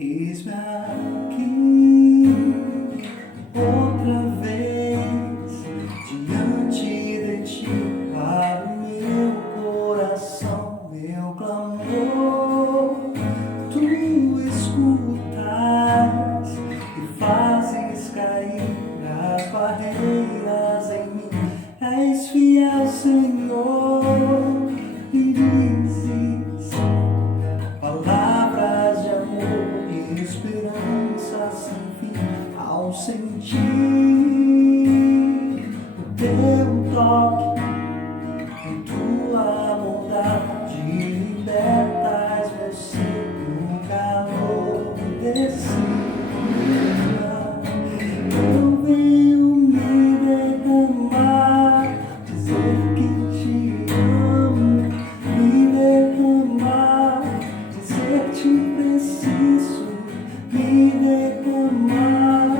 Eis-me aqui outra vez diante de ti, para o meu coração, meu clamor. Tu escutas e fazes cair as barreiras em mim. És fiel, Senhor, e dizes palavras de amor e esperança sem fim. Ao sentir o teu toque, em tua bondade libertas meu ser no calor desse dia. Eu venho me derramar, dizer que te amo, me derramar, dizer te preciso, me derramar,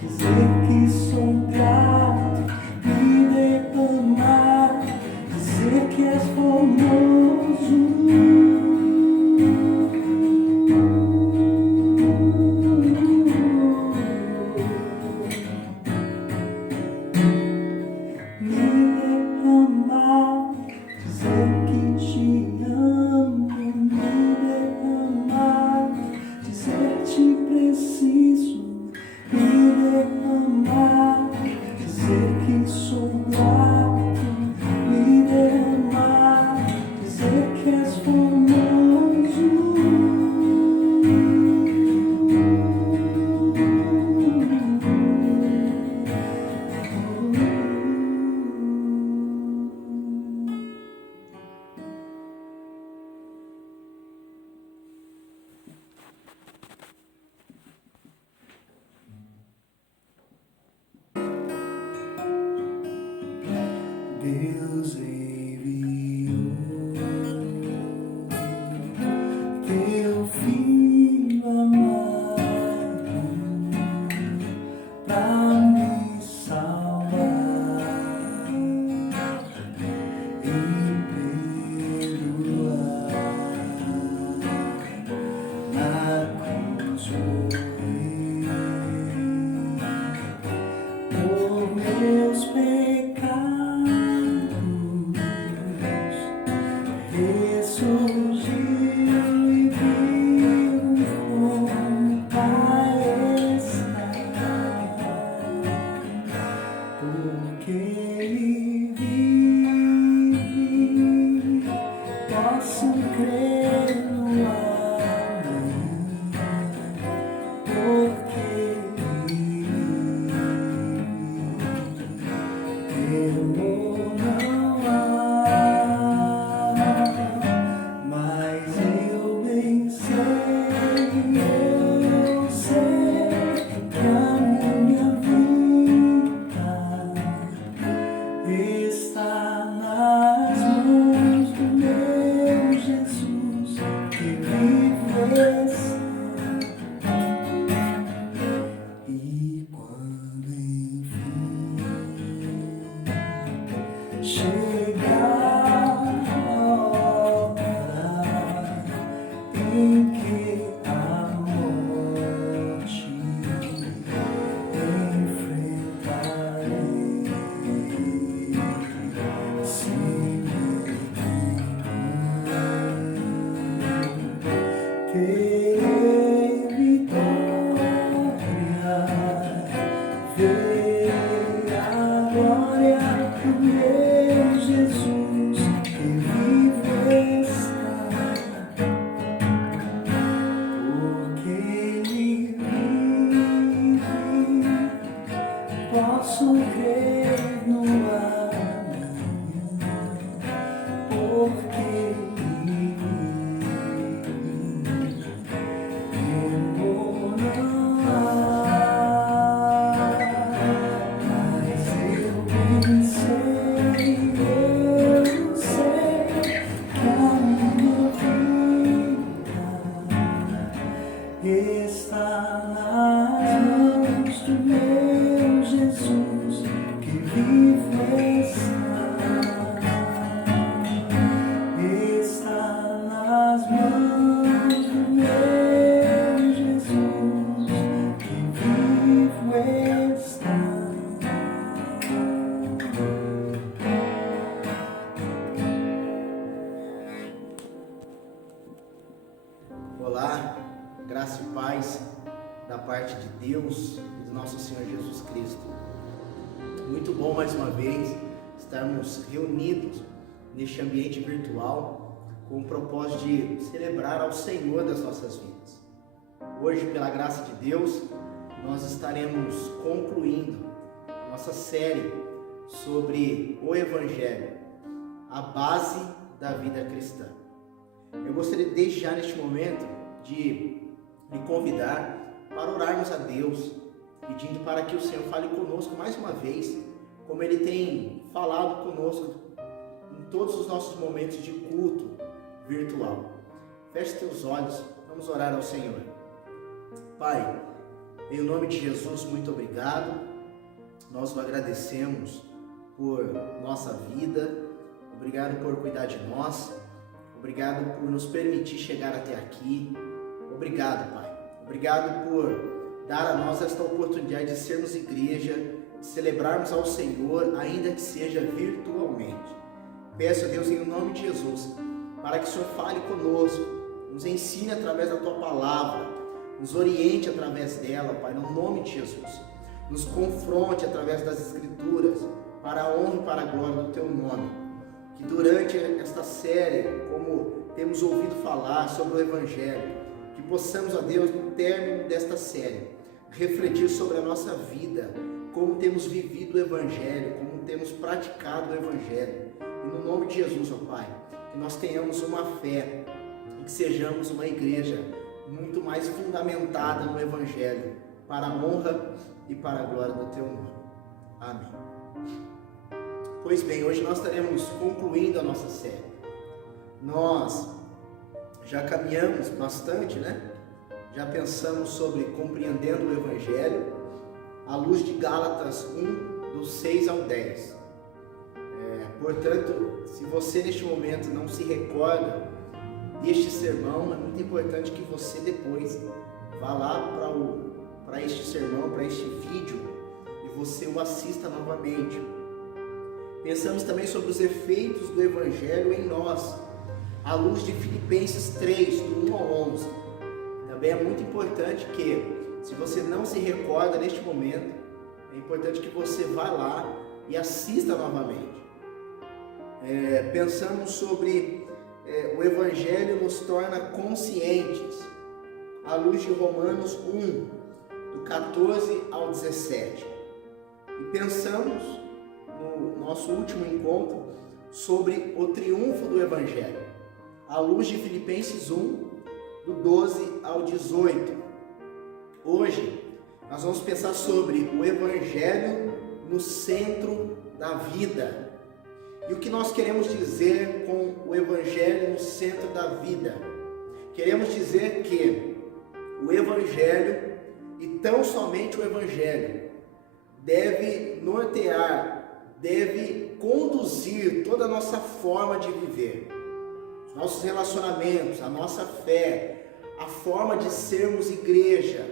dizer que sou grato, me derramar, dizer que és formoso. Me derramar, dizer que te amo, me derramar, dizer te preciso, me derramar, dizer que sou grato, me derramar, dizer que és formoso. Deus enviou teu Filho amado pra me salvar e perdoar. Na cruz morreu por meus pecados, ressurgiu e vivo como Pai está, porque Ele vive, posso crer no amanhã, porque temor não há, mas eu bem sei que a minha vida está nas mãos do meu Jesus, que vive está. E quando enfim chegar a hora em que a morte enfrentarei, sem terei vitória, ver a glória do meu Jesus, que vive está, porque Ele vive, posso crer no amanhã, porque Ele vive, temor não há, mas eu bem sei que a minha vida está nas mãos do meu Jesus, que vive Senhor Jesus Cristo. Muito bom mais uma vez estarmos reunidos neste ambiente virtual com o propósito de celebrar ao Senhor das nossas vidas. Hoje, pela graça de Deus, nós estaremos concluindo nossa série sobre o Evangelho, a base da vida cristã. Eu gostaria desde já neste momento de lhe convidar para orarmos a Deus, pedindo para que o Senhor fale conosco mais uma vez, como Ele tem falado conosco em todos os nossos momentos de culto virtual. Feche teus olhos, vamos orar ao Senhor. Pai, em nome de Jesus, muito obrigado. Nós o agradecemos por nossa vida, obrigado por cuidar de nós, obrigado por nos permitir chegar até aqui. Obrigado, Pai. Obrigado por dar a nós esta oportunidade de sermos igreja, de celebrarmos ao Senhor, ainda que seja virtualmente. Peço a Deus em nome de Jesus, para que o Senhor fale conosco, nos ensine através da Tua palavra, nos oriente através dela, Pai, no nome de Jesus. Nos confronte através das Escrituras, para a honra e para a glória do Teu nome. Que durante esta série, como temos ouvido falar sobre o Evangelho, que possamos, ó Deus, no término desta série, refletir sobre a nossa vida, como temos vivido o Evangelho, como temos praticado o Evangelho. E no nome de Jesus, ó Pai, que nós tenhamos uma fé e que sejamos uma igreja muito mais fundamentada no Evangelho, para a honra e para a glória do Teu nome. Amém. Pois bem, hoje nós estaremos concluindo a nossa série. Nós já caminhamos bastante, né? Já pensamos sobre compreendendo o Evangelho à luz de Gálatas 1, dos 6 ao 10. Portanto, se você neste momento não se recorda deste sermão, é muito importante que você depois vá lá para este sermão, para este vídeo, e você o assista novamente. Pensamos também sobre os efeitos do Evangelho em nós, à luz de Filipenses 3, do 1 ao 11. Também é muito importante que, se você não se recorda neste momento, é importante que você vá lá e assista novamente. Pensamos sobre o Evangelho nos torna conscientes, à luz de Romanos 1, do 14 ao 17. E pensamos, no nosso último encontro, sobre o triunfo do Evangelho, à luz de Filipenses 1, do 12 ao 18. Hoje, nós vamos pensar sobre o Evangelho no centro da vida. E o que nós queremos dizer com o Evangelho no centro da vida? Queremos dizer que o Evangelho, e tão somente o Evangelho, deve nortear, deve conduzir toda a nossa forma de viver, os nossos relacionamentos, a nossa fé, a forma de sermos igreja,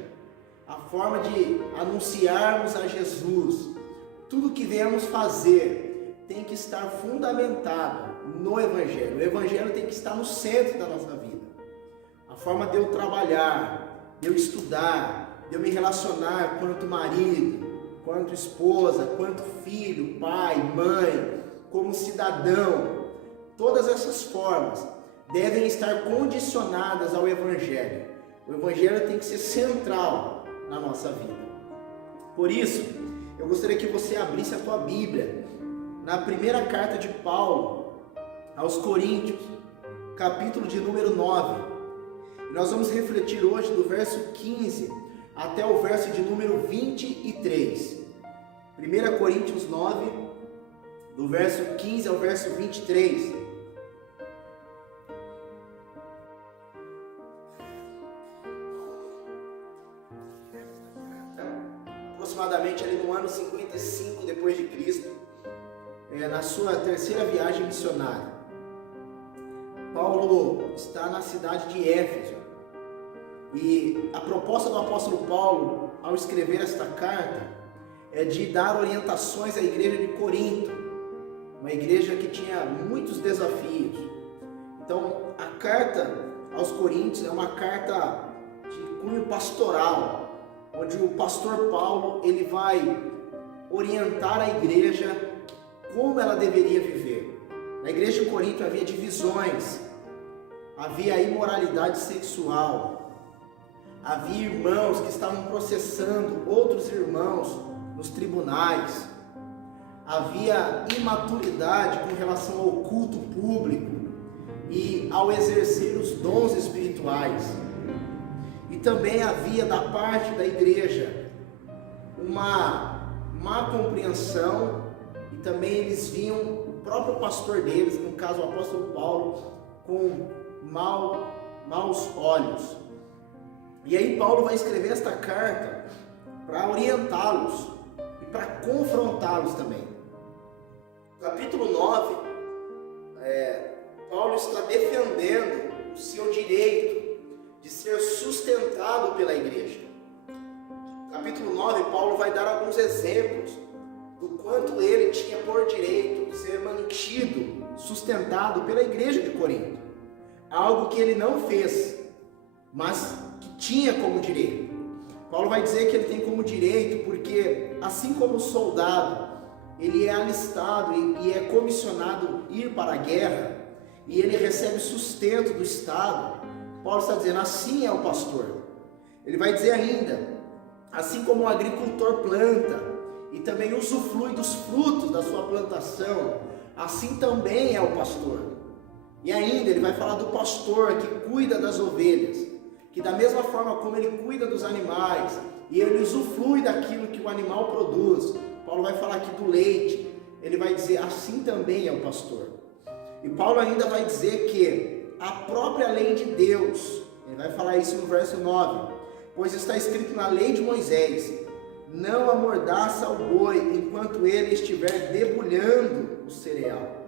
a forma de anunciarmos a Jesus. Tudo que viemos fazer tem que estar fundamentado no Evangelho. O Evangelho tem que estar no centro da nossa vida. A forma de eu trabalhar, de eu estudar, de eu me relacionar quanto marido, quanto esposa, quanto filho, pai, mãe, como cidadão, todas essas formas devem estar condicionadas ao Evangelho. O Evangelho tem que ser central na nossa vida. Por isso, eu gostaria que você abrisse a tua Bíblia na primeira carta de Paulo aos Coríntios, capítulo de número 9. E nós vamos refletir hoje do verso 15 até o verso de número 23. 1 Coríntios 9, do verso 15 ao verso 23. Aproximadamente ali no ano 55 depois de Cristo, na sua terceira viagem missionária, Paulo está na cidade de Éfeso, e a proposta do apóstolo Paulo ao escrever esta carta é de dar orientações à igreja de Corinto, uma igreja que tinha muitos desafios. Então, a carta aos Coríntios é uma carta de cunho pastoral, onde o pastor Paulo ele vai orientar a igreja como ela deveria viver. Na igreja de Corinto havia divisões, havia imoralidade sexual, havia irmãos que estavam processando outros irmãos nos tribunais, havia imaturidade com relação ao culto público e ao exercer os dons espirituais. E também havia da parte da igreja uma má compreensão, e também eles viam o próprio pastor deles, no caso o apóstolo Paulo, com maus olhos. E aí Paulo vai escrever esta carta para orientá-los e para confrontá-los também. No capítulo 9, Paulo está defendendo o seu direito de ser sustentado pela igreja. No capítulo 9, Paulo vai dar alguns exemplos do quanto ele tinha por direito de ser mantido, sustentado pela igreja de Corinto. Algo que ele não fez, mas que tinha como direito. Paulo vai dizer que ele tem como direito porque, assim como o soldado, ele é alistado e é comissionado ir para a guerra, e ele recebe sustento do Estado. Paulo está dizendo, assim é o pastor. Ele vai dizer ainda, assim como o agricultor planta e também usufrui dos frutos da sua plantação, assim também é o pastor. E ainda ele vai falar do pastor que cuida das ovelhas, que da mesma forma como ele cuida dos animais e ele usufrui daquilo que o animal produz, Paulo vai falar aqui do leite, ele vai dizer, assim também é o pastor. E Paulo ainda vai dizer que a própria lei de Deus, ele vai falar isso no verso 9, pois está escrito na lei de Moisés, não amordaça o boi enquanto ele estiver debulhando o cereal.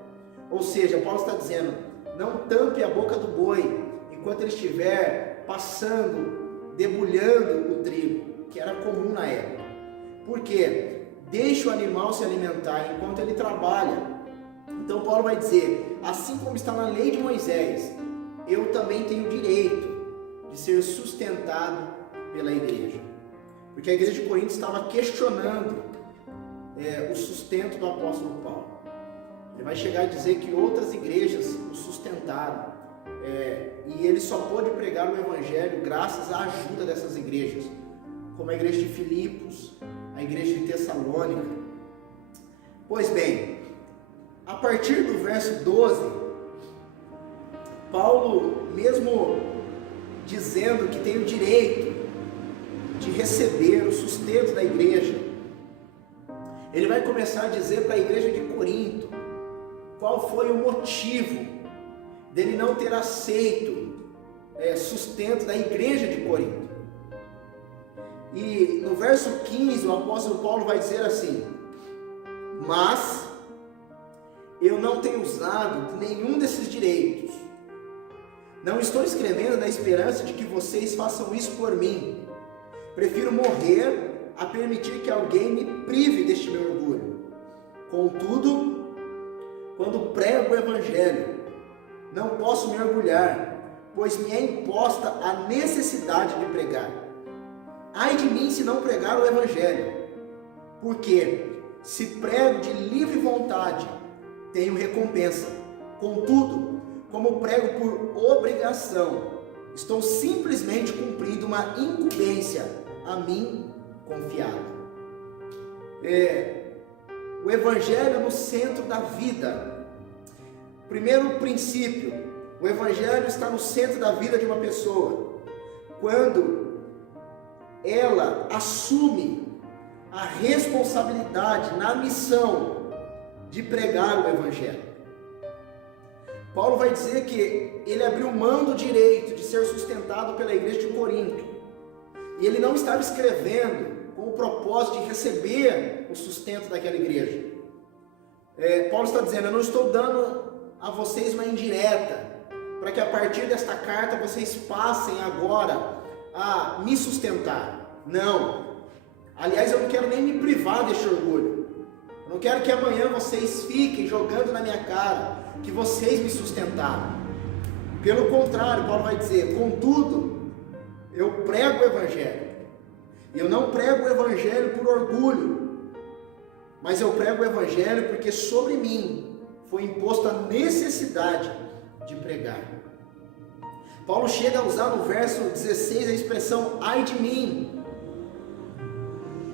Ou seja, Paulo está dizendo, não tampe a boca do boi enquanto ele estiver passando, debulhando o trigo, que era comum na época. Por quê? Deixe o animal se alimentar enquanto ele trabalha. Então Paulo vai dizer, assim como está na lei de Moisés, eu também tenho direito de ser sustentado pela igreja. Porque a igreja de Corinto estava questionando o sustento do apóstolo Paulo. Ele vai chegar a dizer que outras igrejas o sustentaram, e ele só pôde pregar o evangelho graças à ajuda dessas igrejas, como a igreja de Filipos, a igreja de Tessalônica. Pois bem, a partir do verso 12, Paulo, mesmo dizendo que tem o direito de receber o sustento da igreja, ele vai começar a dizer para a igreja de Corinto qual foi o motivo dele não ter aceito sustento da igreja de Corinto. E no verso 15 o apóstolo Paulo vai dizer assim, mas eu não tenho usado nenhum desses direitos, não estou escrevendo na esperança de que vocês façam isso por mim, prefiro morrer a permitir que alguém me prive deste meu orgulho. Contudo, quando prego o evangelho, não posso me orgulhar, pois me é imposta a necessidade de pregar. Ai de mim se não pregar o evangelho, porque se prego de livre vontade, tenho recompensa. Contudo, como prego por obrigação, estou simplesmente cumprindo uma incumbência a mim confiada. O evangelho no centro da vida. Primeiro princípio, o evangelho está no centro da vida de uma pessoa quando ela assume a responsabilidade na missão de pregar o evangelho. Paulo vai dizer que ele abriu mão do direito de ser sustentado pela igreja de Corinto, e ele não estava escrevendo com o propósito de receber o sustento daquela igreja. Paulo está dizendo, eu não estou dando a vocês uma indireta, para que a partir desta carta vocês passem agora a me sustentar. Não. Aliás, eu não quero nem me privar deste orgulho. Eu não quero que amanhã vocês fiquem jogando na minha cara que vocês me sustentaram. Pelo contrário, Paulo vai dizer, contudo, eu prego o evangelho. Eu não prego o evangelho por orgulho, mas eu prego o evangelho porque sobre mim foi imposta a necessidade de pregar. Paulo chega a usar no verso 16 a expressão ai de mim,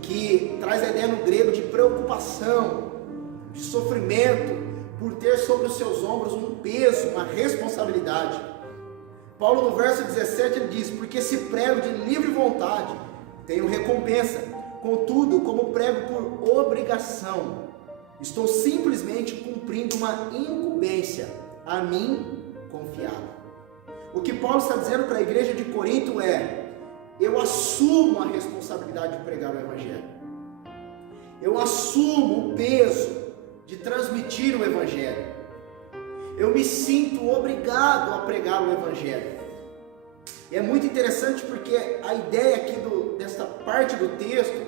que traz a ideia no grego de preocupação, de sofrimento, por ter sobre os seus ombros um peso, uma responsabilidade. Paulo no verso 17 ele diz, porque se prego de livre vontade, tenho recompensa, contudo, como prego por obrigação, estou simplesmente cumprindo uma incumbência a mim confiada. O que Paulo está dizendo para a igreja de Corinto é, eu assumo a responsabilidade de pregar o evangelho, eu assumo o peso de transmitir o evangelho, eu me sinto obrigado a pregar o evangelho. E é muito interessante porque a ideia aqui desta parte do texto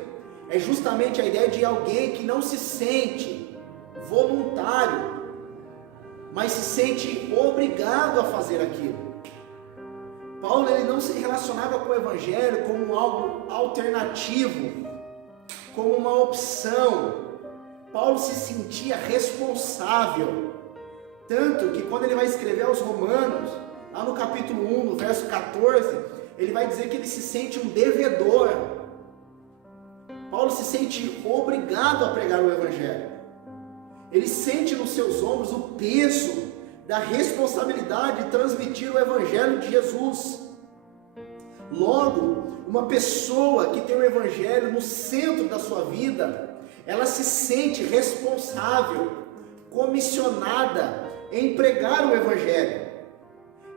é justamente a ideia de alguém que não se sente voluntário, mas se sente obrigado a fazer aquilo. Paulo ele não se relacionava com o evangelho como algo alternativo, como uma opção. Paulo se sentia responsável, tanto que quando ele vai escrever aos Romanos, lá no capítulo 1, no verso 14, ele vai dizer que ele se sente um devedor. Paulo se sente obrigado a pregar o evangelho. Ele sente nos seus ombros o peso da responsabilidade de transmitir o evangelho de Jesus. Logo, uma pessoa que tem o evangelho no centro da sua vida, ela se sente responsável, comissionada em pregar o evangelho.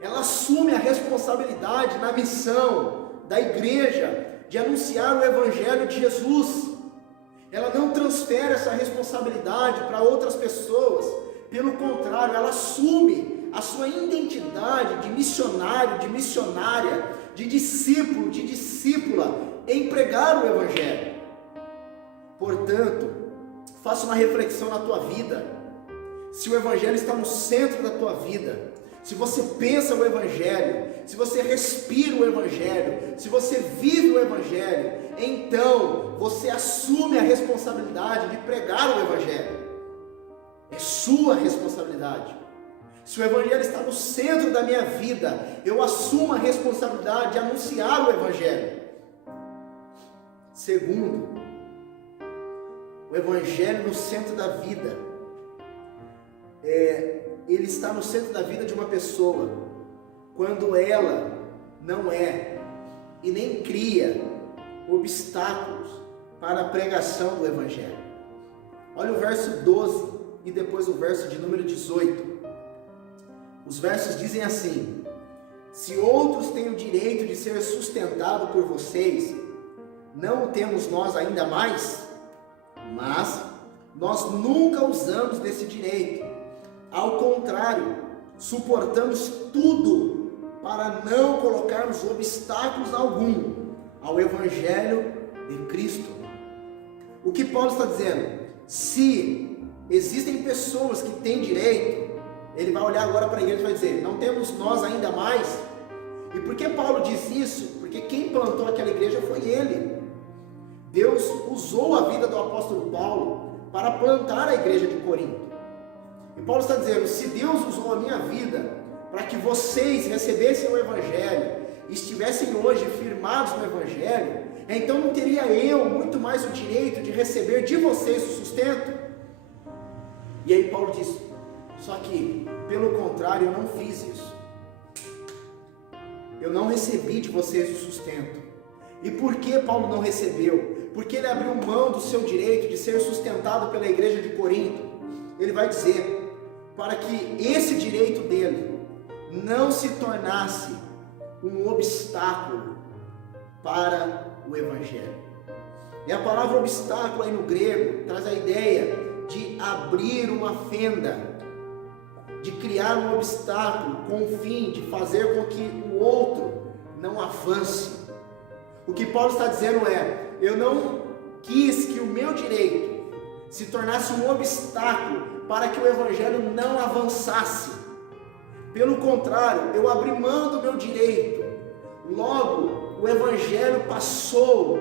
Ela assume a responsabilidade na missão da igreja de anunciar o evangelho de Jesus. Ela não transfere essa responsabilidade para outras pessoas, pelo contrário, ela assume a sua identidade de missionário, de missionária, de discípulo, de discípula em pregar o evangelho. Portanto, faça uma reflexão na tua vida. Se o evangelho está no centro da tua vida, se você pensa o evangelho, se você respira o evangelho, se você vive o evangelho, então você assume a responsabilidade de pregar o evangelho. É sua responsabilidade. Se o evangelho está no centro da minha vida, eu assumo a responsabilidade de anunciar o evangelho. Segundo, o evangelho no centro da vida, ele está no centro da vida de uma pessoa, quando ela não é e nem cria obstáculos para a pregação do evangelho. Olha o verso 12 e depois o verso de número 18. Os versos dizem assim: se outros têm o direito de ser sustentado por vocês, não o temos nós ainda mais? Mas nós nunca usamos desse direito. Ao contrário, suportamos tudo para não colocarmos obstáculos algum ao evangelho de Cristo. O que Paulo está dizendo? Se existem pessoas que têm direito, ele vai olhar agora para a igreja e vai dizer, não temos nós ainda mais? E por que Paulo diz isso? Porque quem plantou aquela igreja foi ele. Deus usou a vida do apóstolo Paulo para plantar a igreja de Corinto. E Paulo está dizendo, se Deus usou a minha vida para que vocês recebessem o evangelho e estivessem hoje firmados no evangelho, então não teria eu muito mais o direito de receber de vocês o sustento? E aí Paulo diz, só que pelo contrário eu não fiz isso. Eu não recebi de vocês o sustento. E por que Paulo não recebeu? Porque ele abriu mão do seu direito de ser sustentado pela igreja de Corinto. Ele vai dizer, para que esse direito dele não se tornasse um obstáculo para o evangelho. E a palavra obstáculo aí no grego traz a ideia de abrir uma fenda, de criar um obstáculo com o fim de fazer com que o outro não avance. O que Paulo está dizendo é, eu não quis que o meu direito se tornasse um obstáculo para que o evangelho não avançasse. Pelo contrário, eu abri mão do meu direito. Logo, o evangelho passou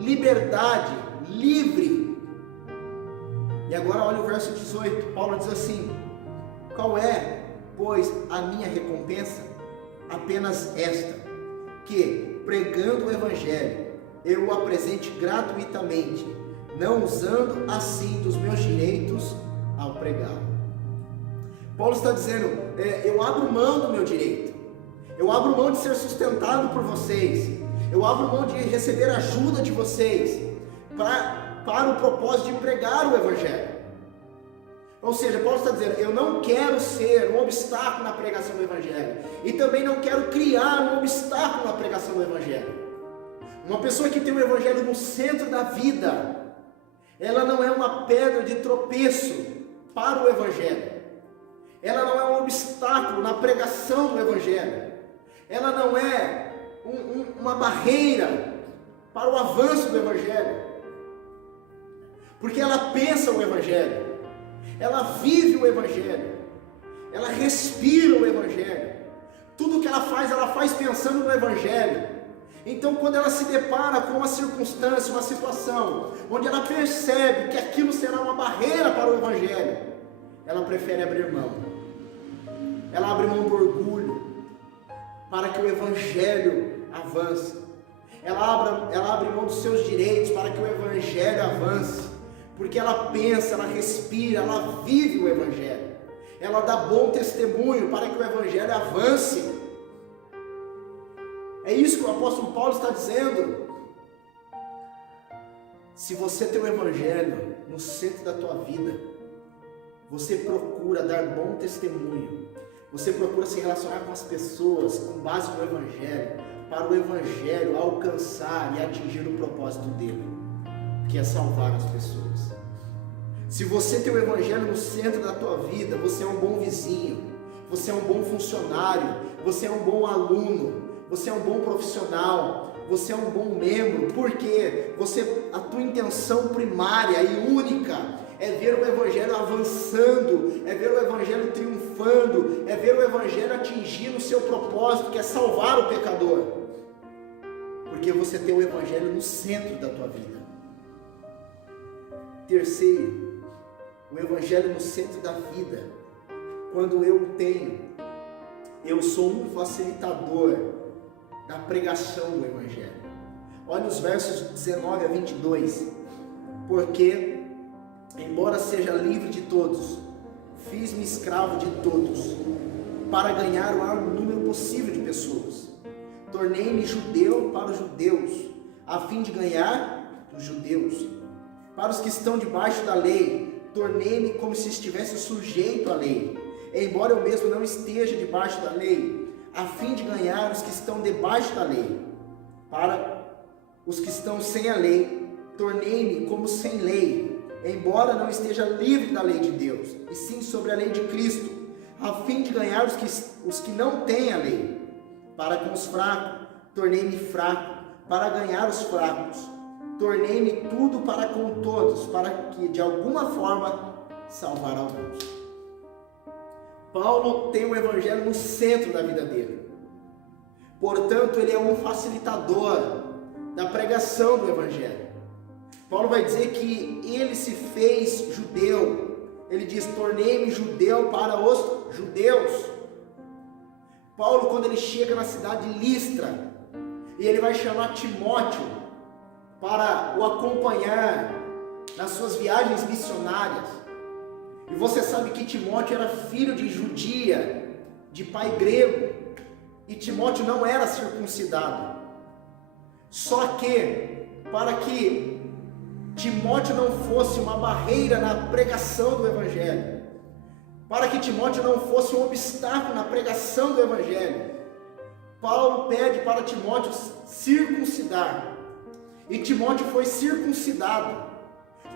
liberdade, livre. E agora olha o verso 18, Paulo diz assim: qual é, pois, a minha recompensa? Apenas esta, que, pregando o Evangelho, eu o apresente gratuitamente, não usando assim dos meus direitos ao pregá-lo. Paulo está dizendo, eu abro mão do meu direito, eu abro mão de ser sustentado por vocês, eu abro mão de receber ajuda de vocês, para o propósito de pregar o Evangelho. Ou seja, Paulo está dizendo, eu não quero ser um obstáculo na pregação do Evangelho, e também não quero criar um obstáculo na pregação do Evangelho. Uma pessoa que tem o Evangelho no centro da vida, ela não é uma pedra de tropeço para o Evangelho, ela não é um obstáculo na pregação do Evangelho, ela não é uma barreira para o avanço do Evangelho, porque ela pensa o Evangelho, ela vive o Evangelho, ela respira o Evangelho, tudo que ela faz pensando no Evangelho. Então, quando ela se depara com uma circunstância, uma situação, onde ela percebe que aquilo será uma barreira para o Evangelho, ela prefere abrir mão. Ela abre mão do orgulho, para que o Evangelho avance. Ela abre mão dos seus direitos, para que o Evangelho avance. Porque ela pensa, ela respira, ela vive o Evangelho. Ela dá bom testemunho para que o Evangelho avance. É isso que o apóstolo Paulo está dizendo. Se você tem o Evangelho no centro da tua vida, você procura dar bom testemunho, você procura se relacionar com as pessoas com base no Evangelho, para o Evangelho alcançar e atingir o propósito dele, que é salvar as pessoas. Se você tem o Evangelho no centro da tua vida, você é um bom vizinho, você é um bom funcionário, você é um bom aluno, você é um bom profissional, você é um bom membro, porque a tua intenção primária e única é ver o Evangelho avançando, é ver o Evangelho triunfando, é ver o Evangelho atingindo o seu propósito, que é salvar o pecador, porque você tem o Evangelho no centro da tua vida. Terceiro, o Evangelho no centro da vida. Quando eu sou um facilitador da pregação do Evangelho. Olha os versos 19 a 22. Porque, embora seja livre de todos, fiz-me escravo de todos, para ganhar o maior número possível de pessoas. Tornei-me judeu para os judeus, a fim de ganhar os judeus. Para os que estão debaixo da lei, tornei-me como se estivesse sujeito à lei, embora eu mesmo não esteja debaixo da lei, a fim de ganhar os que estão debaixo da lei. Para os que estão sem a lei, tornei-me como sem lei, embora não esteja livre da lei de Deus, e sim sobre a lei de Cristo, a fim de ganhar os que não têm a lei. Para com os fracos, tornei-me fraco, para ganhar os fracos. Tornei-me tudo para com todos, para que de alguma forma salvar alguns. Paulo tem o Evangelho no centro da vida dele. Portanto, ele é um facilitador da pregação do Evangelho. Paulo vai dizer que ele se fez judeu. Ele diz, tornei-me judeu para os judeus. Paulo, quando ele chega na cidade de Listra, e ele vai chamar Timóteo para o acompanhar nas suas viagens missionárias. E você sabe que Timóteo era filho de judia, de pai grego, e Timóteo não era circuncidado. Só que, para que Timóteo não fosse uma barreira na pregação do Evangelho, para que Timóteo não fosse um obstáculo na pregação do Evangelho, Paulo pede para Timóteo circuncidar. E Timóteo foi circuncidado,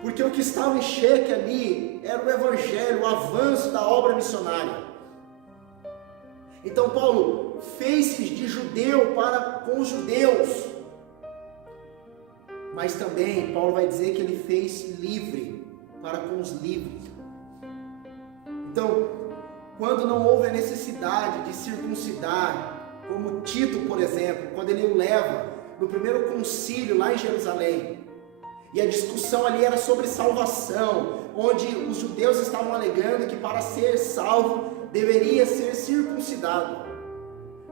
porque o que estava em xeque ali era o Evangelho, o avanço da obra missionária. Então Paulo fez-se de judeu para com os judeus, mas também Paulo vai dizer que ele fez-se livre para com os livres. Então, quando não houve a necessidade de circuncidar, como Tito, por exemplo, quando ele o leva no primeiro concílio lá em Jerusalém, E a discussão ali era sobre salvação, onde os judeus estavam alegando que para ser salvo deveria ser circuncidado.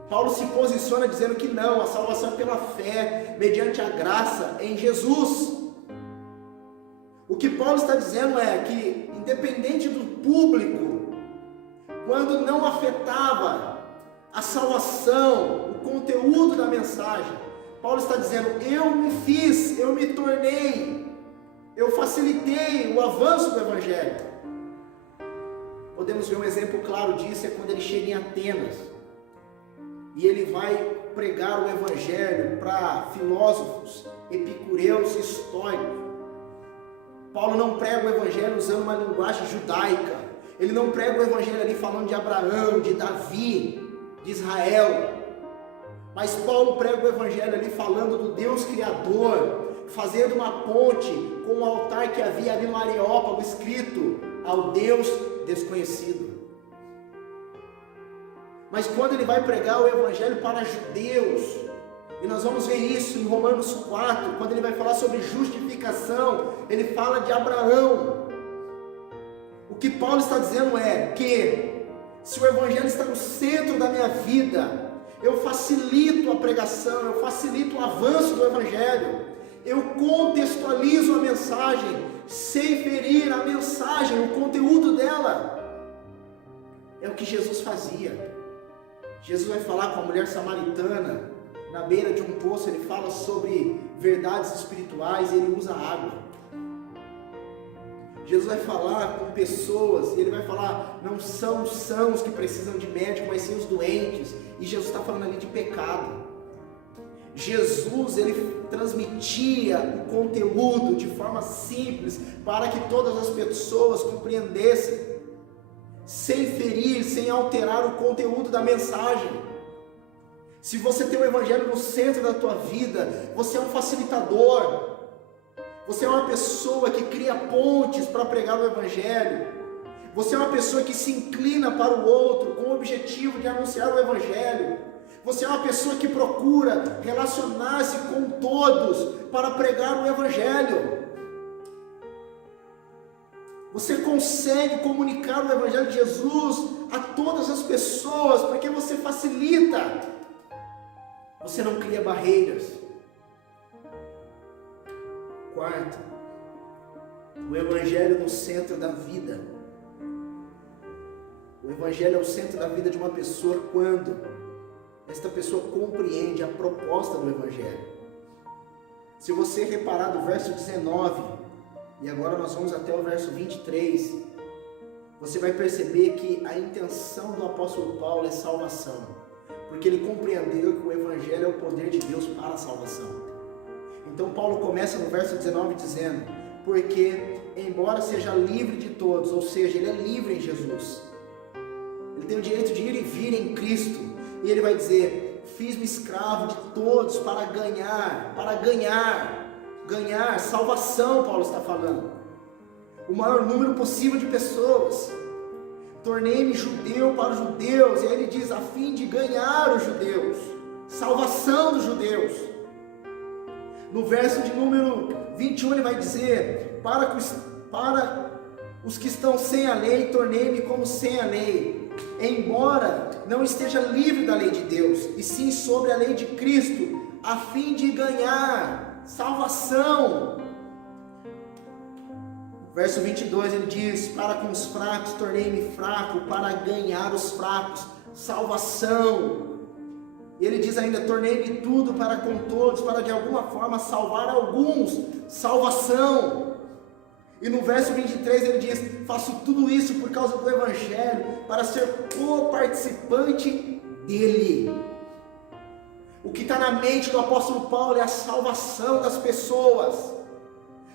Paulo se posiciona dizendo que não, a salvação é pela fé, mediante a graça em Jesus. O que Paulo está dizendo é que, independente do público, quando não afetava a salvação, o conteúdo da mensagem, Paulo está dizendo, eu me tornei, eu facilitei o avanço do Evangelho. Podemos ver um exemplo claro disso, é quando ele chega em Atenas, e ele vai pregar o Evangelho para filósofos, epicureus e estoicos. Paulo não prega o Evangelho usando uma linguagem judaica, ele não prega o Evangelho ali falando de Abraão, de Davi, de Israel, mas Paulo prega o Evangelho ali falando do Deus Criador, fazendo uma ponte com o altar que havia ali no Areópago, escrito ao Deus desconhecido. Mas quando ele vai pregar o Evangelho para judeus, e nós vamos ver isso em Romanos 4, quando ele vai falar sobre justificação, ele fala de Abraão. O que Paulo está dizendo é que, se o Evangelho está no centro da minha vida, eu facilito a pregação, eu facilito o avanço do Evangelho, eu contextualizo a mensagem, sem ferir a mensagem, o conteúdo dela. É o que Jesus fazia. Jesus vai falar com a mulher samaritana, na beira de um poço, ele fala sobre verdades espirituais, e ele usa água. Jesus vai falar com pessoas, e ele vai falar, não são os sãos que precisam de médico, mas sim os doentes, e Jesus está falando ali de pecado. Jesus, ele transmitia o conteúdo de forma simples, para que todas as pessoas compreendessem, sem ferir, sem alterar o conteúdo da mensagem. Se você tem o Evangelho no centro da tua vida, você é um facilitador, você é uma pessoa que cria pontes para pregar o Evangelho, você é uma pessoa que se inclina para o outro, com o objetivo de anunciar o Evangelho, você é uma pessoa que procura relacionar-se com todos, para pregar o Evangelho. Você consegue comunicar o Evangelho de Jesus a todas as pessoas, porque você facilita, você não cria barreiras. Quarto, o Evangelho no centro da vida. O Evangelho é o centro da vida de uma pessoa quando esta pessoa compreende a proposta do Evangelho. Se você reparar do verso 19, e agora nós vamos até o verso 23, você vai perceber que a intenção do apóstolo Paulo é salvação, porque ele compreendeu que o Evangelho é o poder de Deus para a salvação. Então Paulo começa no verso 19 dizendo, porque embora seja livre de todos, ou seja, ele é livre em Jesus, ele tem o direito de ir e vir em Cristo, e ele vai dizer, fiz-me escravo de todos para ganhar salvação. Paulo está falando, o maior número possível de pessoas, tornei-me judeu para os judeus, e aí ele diz, a fim de ganhar os judeus, salvação dos judeus. No verso de número 21 ele vai dizer, para os que estão sem a lei, tornei-me como sem a lei, embora não esteja livre da lei de Deus, e sim sobre a lei de Cristo, a fim de ganhar salvação. Verso 22 ele diz, para com os fracos tornei-me fraco, para ganhar os fracos, salvação. E ele diz ainda, tornei-me tudo para com todos, para de alguma forma salvar alguns, salvação. E no verso 23 ele diz, faço tudo isso por causa do Evangelho, para ser co-participante dele. O que está na mente do apóstolo Paulo é a salvação das pessoas.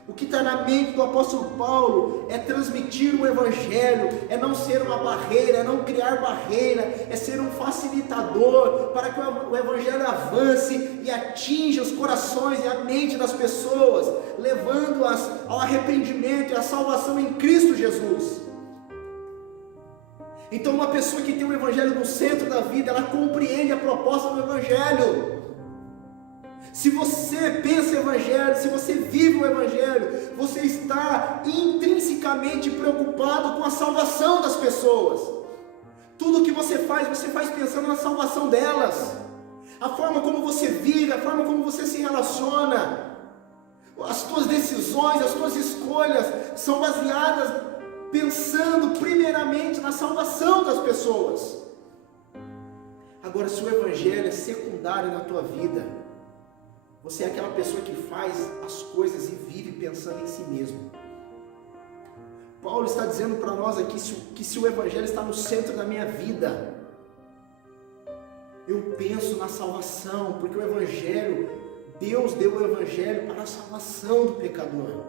O que está na mente do apóstolo Paulo é transmitir o Evangelho, é não ser uma barreira, é não criar barreira, é ser um facilitador para que o Evangelho avance e atinja os corações e a mente das pessoas, levando-as ao arrependimento e à salvação em Cristo Jesus. Então uma pessoa que tem o Evangelho no centro da vida, ela compreende a proposta do Evangelho. Se você pensa o Evangelho, se você vive o Evangelho, você está intrinsecamente preocupado com a salvação das pessoas. Tudo que você faz pensando na salvação delas. A forma como você vive, a forma como você se relaciona, as suas decisões, as suas escolhas são baseadas pensando primeiramente na salvação das pessoas. Agora, se o Evangelho é secundário na tua vida, você é aquela pessoa que faz as coisas e vive pensando em si mesmo. Paulo está dizendo para nós aqui que se o Evangelho está no centro da minha vida, eu penso na salvação, porque o Evangelho, Deus deu o Evangelho para a salvação do pecador.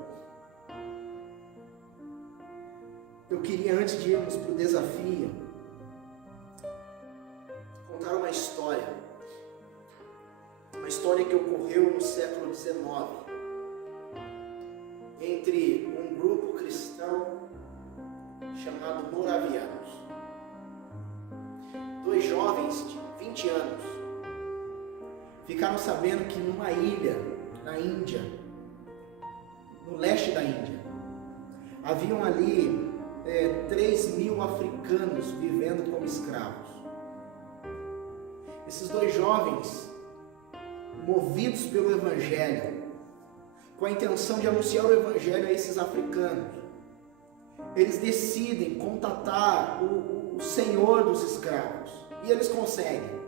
Eu queria, antes de irmos para o desafio, contar uma história que ocorreu no século XIX, entre um grupo cristão chamado Moravianos. Dois jovens de 20 anos ficaram sabendo que numa ilha na Índia, no leste da Índia, haviam ali 3.000 africanos vivendo como escravos. Esses dois jovens, movidos pelo Evangelho, com a intenção de anunciar o Evangelho a esses africanos, eles decidem contatar o senhor dos escravos, e eles conseguem.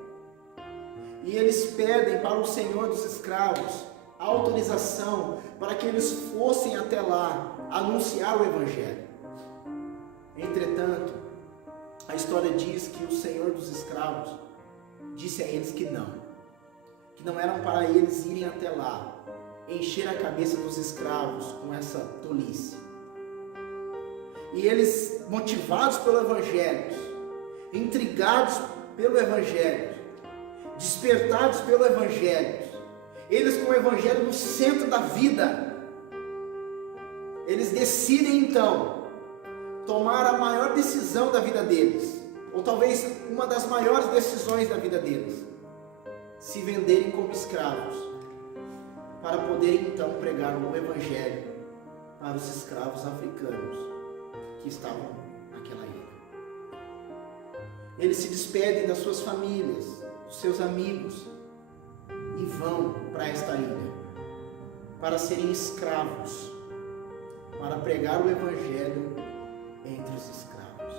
E eles pedem para o senhor dos escravos a autorização para que eles fossem até lá anunciar o Evangelho. Entretanto, a história diz que o senhor dos escravos disse a eles que não eram para eles irem até lá, encher a cabeça dos escravos com essa tolice. E eles, motivados pelo Evangelho, intrigados pelo Evangelho, despertados pelo Evangelho, eles com o Evangelho no centro da vida, eles decidem então tomar a maior decisão da vida deles, ou talvez uma das maiores decisões da vida deles: se venderem como escravos, para poderem então pregar o Evangelho para os escravos africanos que estavam naquela ilha. Eles se despedem das suas famílias, dos seus amigos, e vão para esta ilha para serem escravos, para pregar o Evangelho entre os escravos.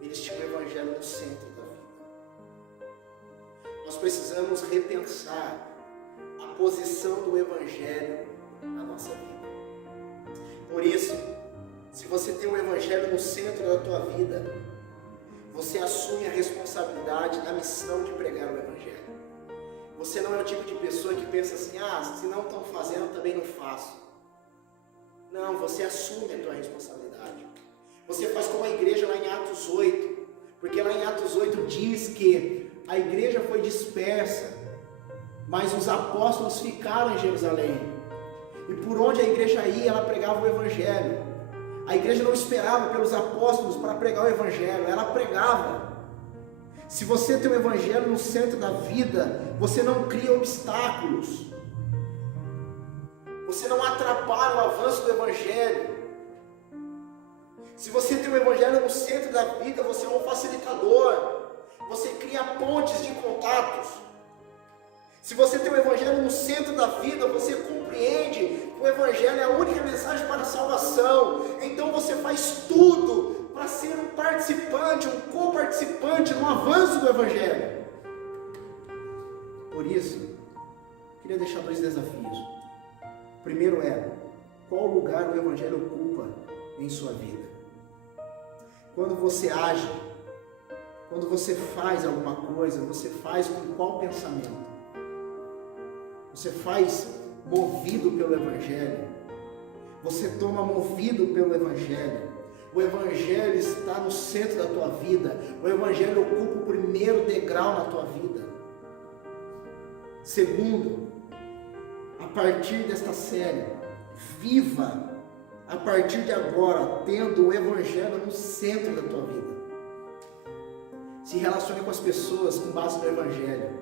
Eles tinham o Evangelho no centro da vida. Nós precisamos repensar a posição do Evangelho na nossa vida. Por isso, se você tem o Evangelho no centro da tua vida, você assume a responsabilidade da missão de pregar o Evangelho. Você não é o tipo de pessoa que pensa assim: se não estão fazendo, eu também não faço. Não, você assume a tua responsabilidade. Você faz como a igreja lá em Atos 8, porque lá em Atos 8 diz que a igreja foi dispersa, mas os apóstolos ficaram em Jerusalém. E por onde a igreja ia, ela pregava o Evangelho. A igreja não esperava pelos apóstolos para pregar o Evangelho, ela pregava. Se você tem o Evangelho no centro da vida, você não cria obstáculos, você não atrapalha o avanço do Evangelho. Se você tem o Evangelho no centro da vida, você é um facilitador, você cria pontes de contatos. Se você tem o Evangelho no centro da vida, você compreende que o Evangelho é a única mensagem para a salvação. Então você faz tudo para ser um participante, um coparticipante no avanço do Evangelho. Por isso, queria deixar 2 desafios. O primeiro é: qual lugar o Evangelho ocupa em sua vida? Quando você age, quando você faz alguma coisa, você faz com qual pensamento? Você faz movido pelo Evangelho? Você toma movido pelo Evangelho? O Evangelho está no centro da tua vida. O Evangelho ocupa o primeiro degrau na tua vida. Segundo, a partir desta série, viva a partir de agora tendo o Evangelho no centro da tua vida. Se relacione com as pessoas com base no Evangelho.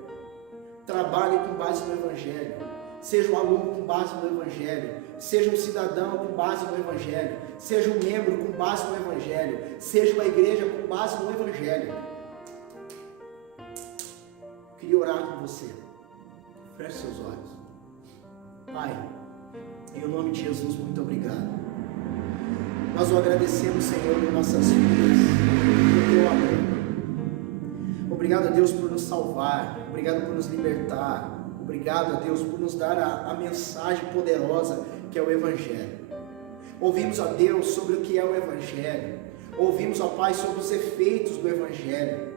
trabalhe com base no Evangelho, seja um aluno com base no Evangelho, seja um cidadão com base no Evangelho, seja um membro com base no Evangelho, seja uma igreja com base no Evangelho. Eu queria orar com você. Feche seus olhos. Pai, em nome de Jesus, muito obrigado. Nós o agradecemos, Senhor, por nossas vidas, por teu amor. Obrigado a Deus por nos salvar, obrigado por nos libertar, obrigado a Deus por nos dar a mensagem poderosa que é o Evangelho. Ouvimos a Deus sobre o que é o Evangelho, ouvimos, ó Pai, sobre os efeitos do Evangelho,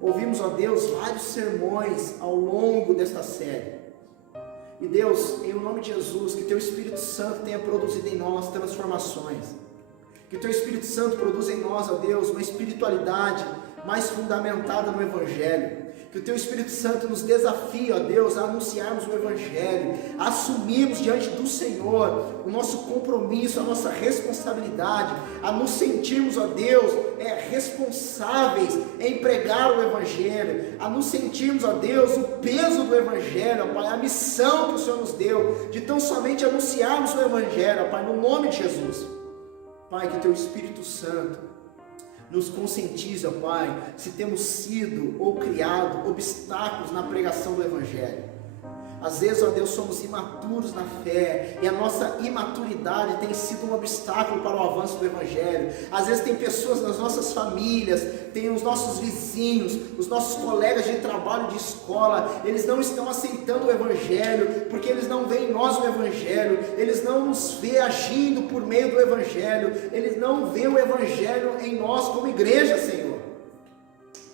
ouvimos, ó Deus, vários sermões ao longo desta série. E Deus, em nome de Jesus, que teu Espírito Santo tenha produzido em nós transformações, que teu Espírito Santo produza em nós, ó Deus, uma espiritualidade mais fundamentada no Evangelho, que o teu Espírito Santo nos desafie, ó Deus, a anunciarmos o Evangelho, a assumirmos diante do Senhor o nosso compromisso, a nossa responsabilidade, a nos sentirmos, ó Deus, responsáveis em pregar o Evangelho, a nos sentirmos, ó Deus, o peso do Evangelho, ó Pai, a missão que o Senhor nos deu, de tão somente anunciarmos o Evangelho, ó Pai, no nome de Jesus. Pai, que teu Espírito Santo nos conscientize, ó Pai, se temos sido ou criado obstáculos na pregação do Evangelho. Às vezes, ó Deus, somos imaturos na fé, e a nossa imaturidade tem sido um obstáculo para o avanço do Evangelho. Às vezes tem pessoas nas nossas famílias, tem os nossos vizinhos, os nossos colegas de trabalho, de escola, eles não estão aceitando o Evangelho, porque eles não veem em nós o Evangelho, eles não nos veem agindo por meio do Evangelho, eles não veem o Evangelho em nós como igreja, Senhor.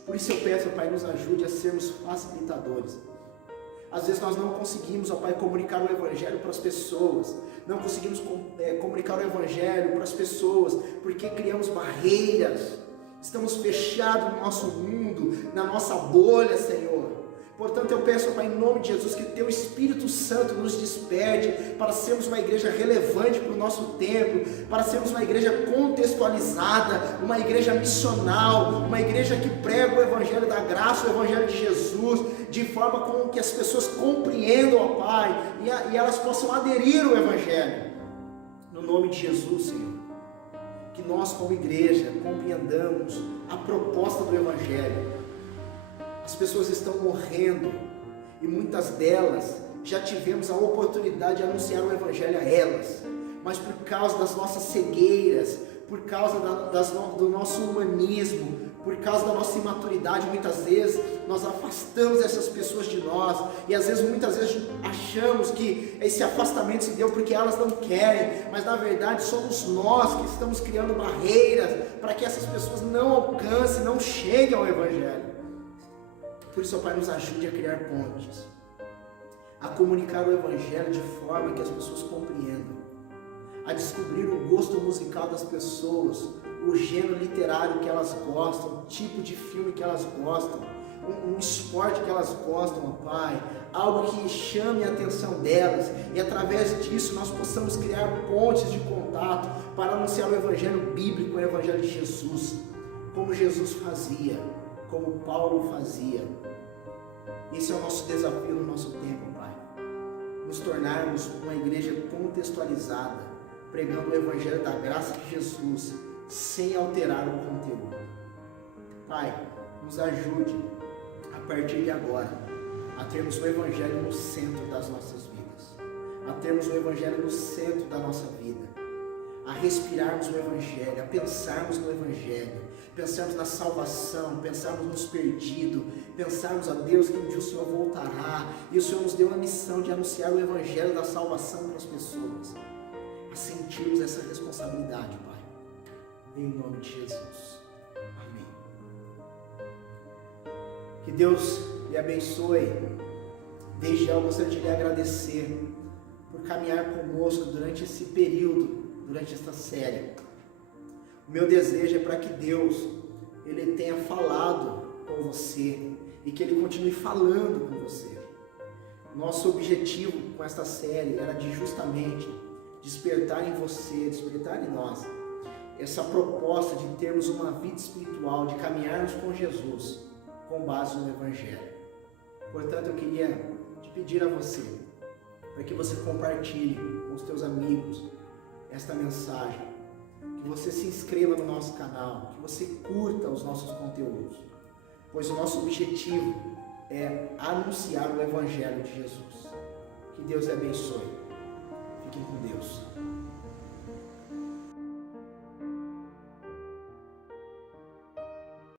Por isso eu peço, Pai, nos ajude a sermos facilitadores. Às vezes nós não conseguimos, ó Pai, comunicar o Evangelho para as pessoas, não conseguimos comunicar o Evangelho para as pessoas, porque criamos barreiras, estamos fechados no nosso mundo, na nossa bolha, Senhor. Portanto, eu peço, ó Pai, em nome de Jesus, que teu Espírito Santo nos desperte para sermos uma igreja relevante para o nosso tempo, para sermos uma igreja contextualizada, uma igreja missional, uma igreja que prega o Evangelho da graça, o Evangelho de Jesus, de forma com que as pessoas compreendam, ó Pai, e elas possam aderir ao Evangelho. No nome de Jesus, Senhor, que nós como igreja compreendamos a proposta do Evangelho. As pessoas estão morrendo e muitas delas já tivemos a oportunidade de anunciar o Evangelho a elas, mas por causa das nossas cegueiras, por causa do nosso humanismo, por causa da nossa imaturidade, muitas vezes nós afastamos essas pessoas de nós, e às vezes, muitas vezes achamos que esse afastamento se deu porque elas não querem, mas na verdade somos nós que estamos criando barreiras para que essas pessoas não alcancem, não cheguem ao Evangelho. Por isso, ó Pai, nos ajude a criar pontes, a comunicar o Evangelho de forma que as pessoas compreendam, a descobrir o gosto musical das pessoas, o gênero literário que elas gostam, o tipo de filme que elas gostam, um esporte que elas gostam, ó Pai, algo que chame a atenção delas, e através disso nós possamos criar pontes de contato para anunciar o Evangelho bíblico, o Evangelho de Jesus, como Jesus fazia, como Paulo fazia. Esse é o nosso desafio no nosso tempo, Pai, nos tornarmos uma igreja contextualizada, pregando o Evangelho da graça de Jesus, sem alterar o conteúdo. Pai, nos ajude, a partir de agora, a termos o Evangelho no centro das nossas vidas, a termos o Evangelho no centro da nossa vida, a respirarmos o Evangelho, a pensarmos no Evangelho, pensarmos na salvação, pensarmos nos perdidos, pensarmos, a Deus, que um dia o Senhor voltará, e o Senhor nos deu a missão de anunciar o Evangelho da salvação para as pessoas, a sentirmos essa responsabilidade, Pai, em nome de Jesus, amém. Que Deus lhe abençoe. Desde já eu gostaria de lhe agradecer por caminhar conosco durante esse período, durante esta série. O meu desejo é para que Deus, Ele tenha falado com você e que Ele continue falando com você. Nosso objetivo com esta série era de justamente despertar em você, despertar em nós, essa proposta de termos uma vida espiritual, de caminharmos com Jesus, com base no Evangelho. Portanto, eu queria pedir a você, para que você compartilhe com os teus amigos esta mensagem, que você se inscreva no nosso canal, que você curta os nossos conteúdos, pois o nosso objetivo é anunciar o Evangelho de Jesus. Que Deus lhe abençoe. Fiquem com Deus.